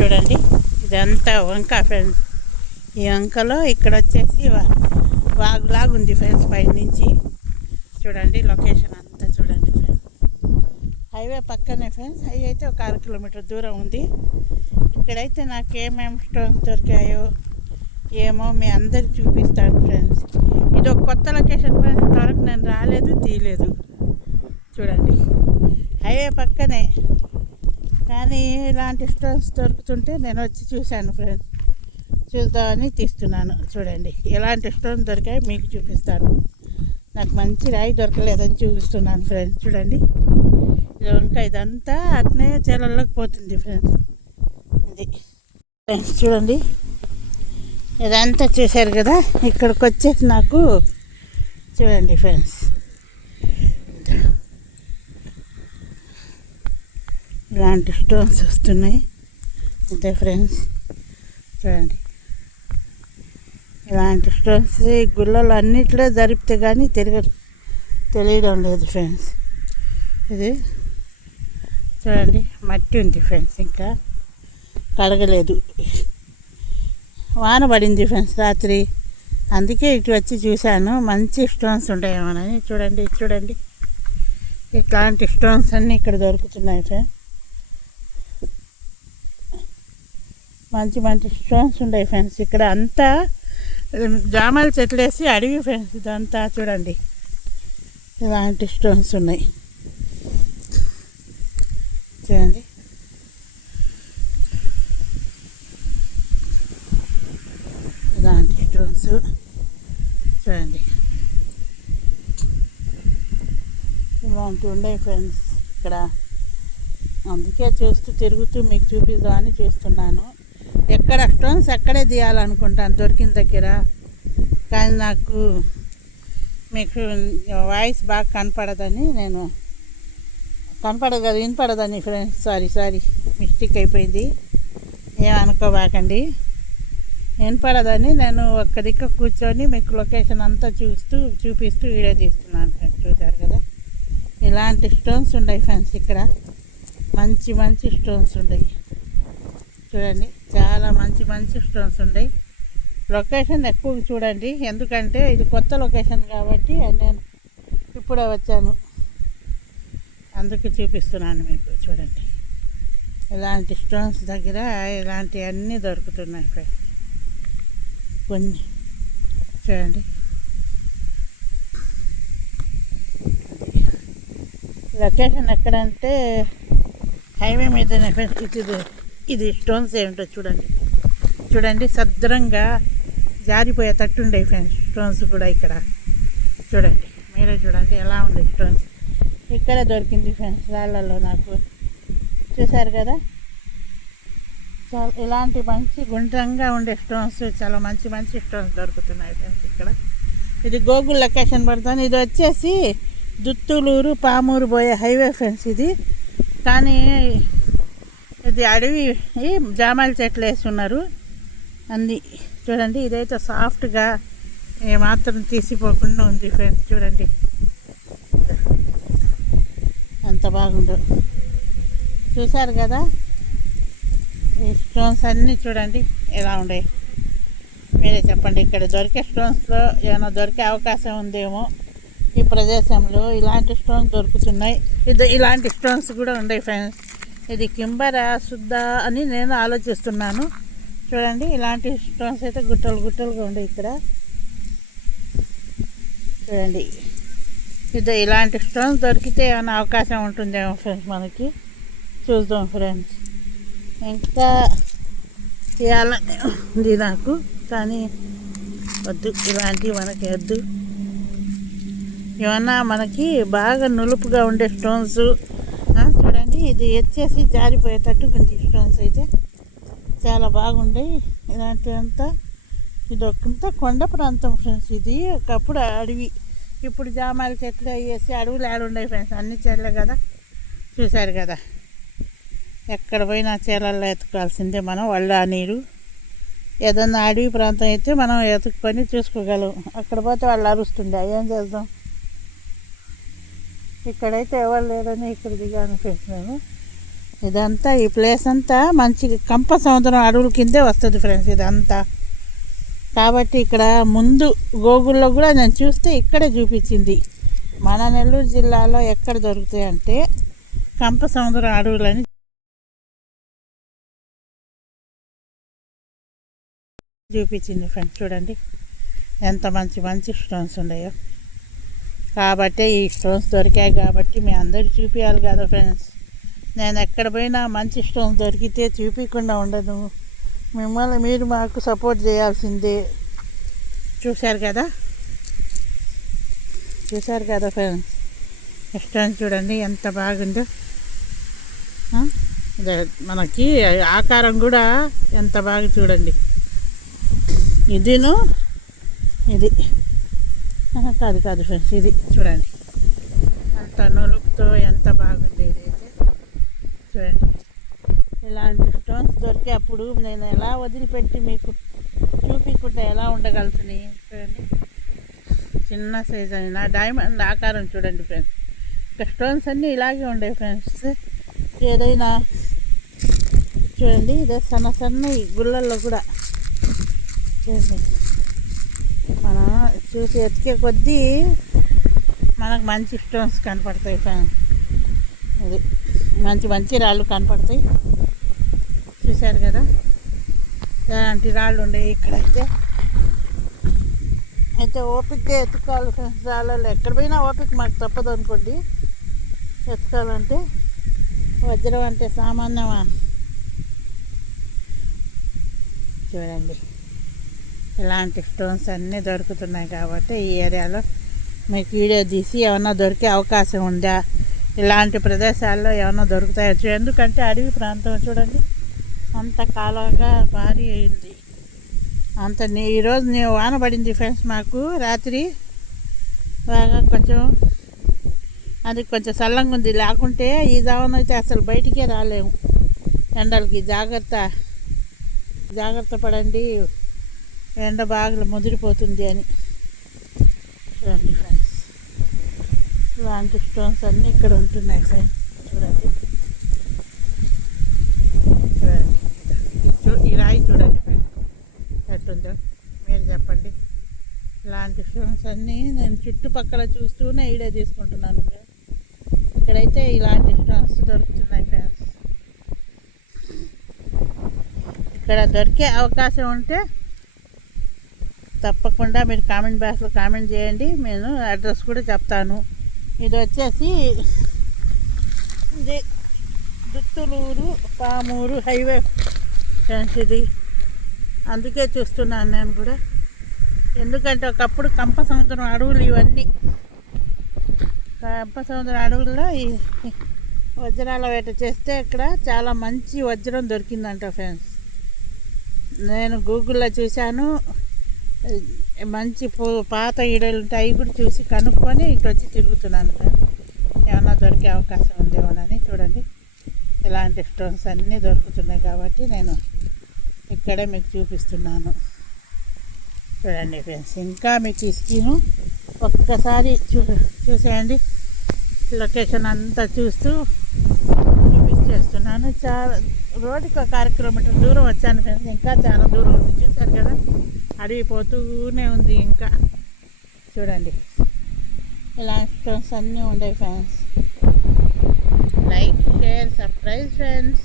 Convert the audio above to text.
చూడండి ఇదంతా వంక ఫ్రెండ్స్. ఈ వంకలో ఇక్కడ వచ్చేసి వాగులాగా ఉంది ఫ్రెండ్స్. పై నుంచి చూడండి లొకేషన్ అంతా చూడండి ఫ్రెండ్స్. హైవే పక్కనే ఫ్రెండ్స్. హైవే అయితే ఒక 6 కిలోమీటర్ దూరం ఉంది. ఇక్కడైతే నాకు ఏమేమి స్టోన్స్ దొరికాయో ఏమో మీ అందరికి చూపిస్తాను ఫ్రెండ్స్. ఇది ఒక కొత్త లొకేషన్ ఫ్రెండ్స్. ఇంతవరకు నేను రాలేదు, తీయలేదు. చూడండి హైవే పక్కనే, కానీ ఇలాంటి స్టోన్స్ దొరుకుతుంటే నేను వచ్చి చూశాను ఫ్రెండ్స్. చూద్దామని తీస్తున్నాను. చూడండి ఎలాంటి స్టోన్స్ దొరికాయి మీకు చూపిస్తాను. నాకు మంచి రాయి దొరకలేదని చూపిస్తున్నాను ఫ్రెండ్స్. చూడండి ఇది ఇంకా ఇదంతా అట్నే చేలల్లోకి పోతుంది ఫ్రెండ్స్. అది ఫ్రెండ్స్ చూడండి ఇదంతా చూశారు కదా. ఇక్కడికి వచ్చేసి నాకు చూడండి ఫ్రెండ్స్ ఇలాంటి స్టోన్స్ వస్తున్నాయి. అంతే ఫ్రెండ్స్ చూడండి ఇలాంటి స్టోన్స్ ఈ గుళ్ళలో అన్నిట్లో జరిపితే కానీ తెలియడం లేదు ఫ్రెండ్స్. ఇది చూడండి మట్టి ఉంది ఫ్రెండ్స్, ఇంకా కడగలేదు. వాన పడింది ఫ్రెండ్స్ రాత్రి, అందుకే ఇటు వచ్చి చూశాను మంచి స్టోన్స్ ఉంటాయేమోనని. చూడండి చూడండి ఇట్లాంటి స్టోన్స్ అన్నీ ఇక్కడ దొరుకుతున్నాయి ఫ్రెండ్స్. మంచి మంచి స్టోన్స్ ఉన్నాయి ఫ్రెండ్స్. ఇక్కడ అంతా జామాల చెట్లు వేసి అడవి ఫ్రెండ్స్. ఇదంతా చూడండి ఇలాంటి స్టోన్స్ ఉన్నాయి. చూడండి ఇలాంటి స్టోన్స్ చూడండి ఇలాంటివి ఉన్నాయి ఫ్రెండ్స్ ఇక్కడ. అందుకే చూస్తూ తిరుగుతూ మీకు చూపిద్దామని చూస్తున్నాను. ఎక్కడ స్టోన్స్ అక్కడే తీయాలనుకుంటాను దొరికిన దగ్గర, కానీ నాకు మీకు వాయిస్ బాగా కనపడదని వినపడదని ఫ్రెండ్స్. సారీ మిస్టేక్ అయిపోయింది, ఏమనుకోబాకండి. వినపడదని నేను ఒక్క దిక్కు కూర్చొని మీకు లొకేషన్ అంతా చూపిస్తూ వీడియో తీస్తున్నాను ఫ్రెండ్స్. చూశారు కదా ఇలాంటి స్టోన్స్ ఉన్నాయి ఫ్రెండ్స్. ఇక్కడ మంచి మంచి స్టోన్స్ ఉన్నాయి చూడండి. చాలా మంచి మంచి స్టోన్స్ ఉన్నాయి. లొకేషన్ ఎక్కువ చూడండి, ఎందుకంటే ఇది కొత్త లొకేషన్ కాబట్టి నేను ఇప్పుడే వచ్చాను, అందుకు చూపిస్తున్నాను మీకు. చూడండి ఇలాంటి స్టోన్స్ దగ్గర ఇలాంటివన్నీ దొరుకుతున్నాయి ఫ్రెండ్స్. కొన్ని చూడండి లొకేషన్ ఎక్కడంటే హైవే మీదనే ఫ్రెండ్స్. ఇది స్టోన్స్ ఏమిటో చూడండి సద్రంగా జారిపోయేటట్టు ఉండే ఫ్రెండ్స్ స్టోన్స్ కూడా ఇక్కడ. చూడండి మీరే చూడండి ఎలా ఉండే స్టోన్స్. ఇక్కడే దొరికింది ఫ్రెండ్స్ రాళ్ళల్లో నాకు. చూశారు కదా చాలా ఇలాంటి మంచి గుండ్రంగా ఉండే స్టోన్స్, చాలా మంచి మంచి స్టోన్స్ దొరుకుతున్నాయి ఫ్రెండ్స్ ఇక్కడ. ఇది గూగుల్ లొకేషన్ పడుతుంది. ఇది వచ్చేసి దుత్తులూరు పామూరు పోయే హైవే ఫ్రెండ్స్ ఇది. కానీ ఇది అడవి జామాయిల చెట్లు వేస్తున్నారు అంది. చూడండి ఇదైతే సాఫ్ట్గా ఏమాత్రం తీసిపోకుండా ఉంది ఫ్రెండ్స్. చూడండి ఎంత బాగుందో. చూశారు కదా ఈ స్టోన్స్ అన్నీ చూడండి ఎలా ఉండే. మీరే చెప్పండి ఇక్కడ దొరికే స్టోన్స్లో ఏమైనా దొరికే అవకాశం ఉందేమో ఈ ప్రదేశంలో. ఇలాంటి స్టోన్స్ దొరుకుతున్నాయి. ఇలాంటి స్టోన్స్ కూడా ఉన్నాయి ఫ్రెండ్స్. ఇది కింబరా శుద్ధ అని నేను ఆలోచిస్తున్నాను. చూడండి ఇలాంటి స్టోన్స్ అయితే గుట్టలుగా ఉండే ఇక్కడ. చూడండి ఇలాంటి స్టోన్స్ దొరికితే ఏమైనా అవకాశం ఉంటుందేమో ఫ్రెండ్స్ మనకి. చూద్దాం ఫ్రెండ్స్. ఇంకా చేయాలని ఉంది నాకు, కానీ వద్దు ఇలాంటివి మనకి వద్దు. ఏమన్నా మనకి బాగా నులుపుగా ఉండే స్టోన్స్. చూడండి ఇది వచ్చేసి జారిపోయేటట్టు ఉంది. స్టోన్స్ అయితే చాలా బాగుండే. ఇలాంటివంతా ఇది ఒకంతా కొండ ప్రాంతం ఫ్రెండ్స్. ఇది ఒకప్పుడు అడవి, ఇప్పుడు జామాయిల చెట్లు అయ్యేసి అడవులు ఆడుండే ఫ్రెండ్స్. అన్ని చెట్లే కదా. చూశారు కదా ఎక్కడ పోయినా చీలల్లో ఎత్తుకోవాల్సిందే మనం. వాళ్ళ నీరు ఏదన్నా అడవి ప్రాంతం అయితే మనం ఎత్తుక్కొని చూసుకోగలం. అక్కడ పోతే వాళ్ళు అరుస్తుండే, ఏం చేద్దాం. ఇక్కడైతే ఎవరు లేరని ఇక్కడ దిగాను ఫ్రెండ్స్ నేను. ఇదంతా ఈ ప్లేస్ అంతా మంచి కంప సముద్రం అడవుల కిందే వస్తుంది ఫ్రెండ్స్ ఇదంతా. కాబట్టి ఇక్కడ ముందు గూగుల్లో కూడా నేను చూస్తే ఇక్కడే చూపించింది మన నెల్లూరు జిల్లాలో ఎక్కడ దొరుకుతాయి అంటే కంప సముద్రం అడవులని చూపించింది ఫ్రెండ్స్. చూడండి ఎంత మంచి మంచి స్టోన్స్ ఉన్నాయో. కాబట్టి ఈ స్టోన్స్ దొరికాయి కాబట్టి మీ అందరికి చూపించాలి కదా ఫ్రెండ్స్. నేను ఎక్కడ పోయినా మంచి స్టోన్స్ దొరికితే చూపించకుండా ఉండదు. మిమ్మల్ని మీరు మాకు సపోర్ట్ చేయాల్సిందే. చూశారు కదా ఫ్రెండ్స్, స్టోన్స్ చూడండి ఎంత బాగుందో. మనకి ఆకారం కూడా ఎంత బాగా చూడండి. ఇది కాదు ఫ్రెండ్స్, ఇది చూడండి అంత నులుపుతో ఎంత బాగుంది. ఇదైతే చూడండి ఇలాంటి స్టోన్స్ దొరికే అప్పుడు నేను ఎలా వదిలిపెట్టి మీకు చూపించకుండా ఎలా ఉండగలుగుతుంది. చూడండి చిన్న సైజ్ అయినా డైమండ్ ఆకారం చూడండి ఫ్రెండ్స్. ఇక స్టోన్స్ అన్నీ ఇలాగే ఉండే ఫ్రెండ్స్. ఏదైనా చూడండి ఇదే సన్న గుళ్ళల్లో కూడా చూడండి మనం చూసి ఎతికే కొద్దీ మనకు మంచి స్టోన్స్ కనపడతాయి ఫ్రెండ్స్. ఇది మంచి రాళ్ళు కనపడతాయి. చూశారు కదా ఎలాంటి రాళ్ళు ఉండేవి ఇక్కడైతే. ఓపికగా ఎత్తుకోవాలి ఫ్రెండ్స్. రాళ్ళల్లో ఎక్కడ పోయినా ఓపిక మాకు తప్పదు అనుకోండి. ఎత్తుకోవాలంటే వజ్రం అంటే సామాన్యమా. చూడండి ఇలాంటి స్టోన్స్ అన్నీ దొరుకుతున్నాయి కాబట్టి ఈ ఏరియాలో మీకు వీడియో తీసి ఏమన్నా దొరికే అవకాశం ఉందా, ఇలాంటి ప్రదేశాల్లో ఏమన్నా దొరుకుతాయో. ఎందుకంటే అడవి ప్రాంతం చూడండి అంత కాలంగా భారీ అయింది. ఈరోజు వాన పడింది ఫ్రెండ్స్. మాకు రాత్రి బాగా కొంచెం చల్లంగా ఉంది. లేకుంటే ఈ దావనైతే అసలు బయటికే రాలేము. ఎండలకి జాగ్రత్త పడండి, ఎండ బాగా ముదిరిపోతుంది అని. చూడండి ఫ్రెండ్స్ ఇలాంటి స్టోన్స్ అన్నీ ఇక్కడ ఉంటున్నాయి ఫ్రెండ్స్. చూడండి ఈ రాయి చూడండి ఫ్రెండ్స్ ఎట్టుందో మీరు చెప్పండి. ఇలాంటి స్టోన్స్ అన్నీ నేను చుట్టుపక్కల చూస్తూనే వీడియో తీసుకుంటున్నాను ఫ్రెండ్స్. ఇక్కడైతే ఇలాంటి స్టోన్స్ దొరుకుతున్నాయి ఫ్రెండ్స్. ఇక్కడ దొరికే అవకాశం ఉంటే తప్పకుండా మీరు కామెంట్ బాక్స్లో కామెంట్ చేయండి. నేను అడ్రస్ కూడా చెప్తాను. ఇది వచ్చేసి ఇది దుత్తులూరు పామూరు హైవే ఫ్రెండ్స్. ఇది అందుకే చూస్తున్నాను నేను కూడా. ఎందుకంటే ఒకప్పుడు కంప సముద్రం అడవులు ఇవన్నీ. కంప సముద్రం అడవుల్లో ఈ వజ్రాల వేట చేస్తే ఇక్కడ చాలా మంచి వజ్రం దొరికిందంట ఫ్రెండ్స్. నేను గూగుల్లో చూశాను. మంచి పాత ఈడలు ఉంటాయి. అవి కూడా చూసి కనుక్కొని ఇటు వచ్చి తిరుగుతున్నాను ఫ్రెండ్స్. ఏమన్నా దొరికే అవకాశం ఉందేమోనని. చూడండి ఇలాంటి స్టోన్స్ అన్నీ దొరుకుతున్నాయి కాబట్టి నేను ఇక్కడే మీకు చూపిస్తున్నాను. చూడండి ఫ్రెండ్స్ ఇంకా మీకు ఈ స్కీము ఒక్కసారి చూసేయండి. లొకేషన్ అంతా చూస్తూ చూపించేస్తున్నాను. చాలా రోడ్డుకి ఒక 6 కిలోమీటర్ దూరం వచ్చాను ఫ్రెండ్స్. ఇంకా చాలా దూరం ఉంది. చూశారు కదా అడవి పోతూనే ఉంది. ఇంకా చూడండి ఇలాంటి స్టోన్స్ అన్నీ ఉండే friends. Like share subscribe friends.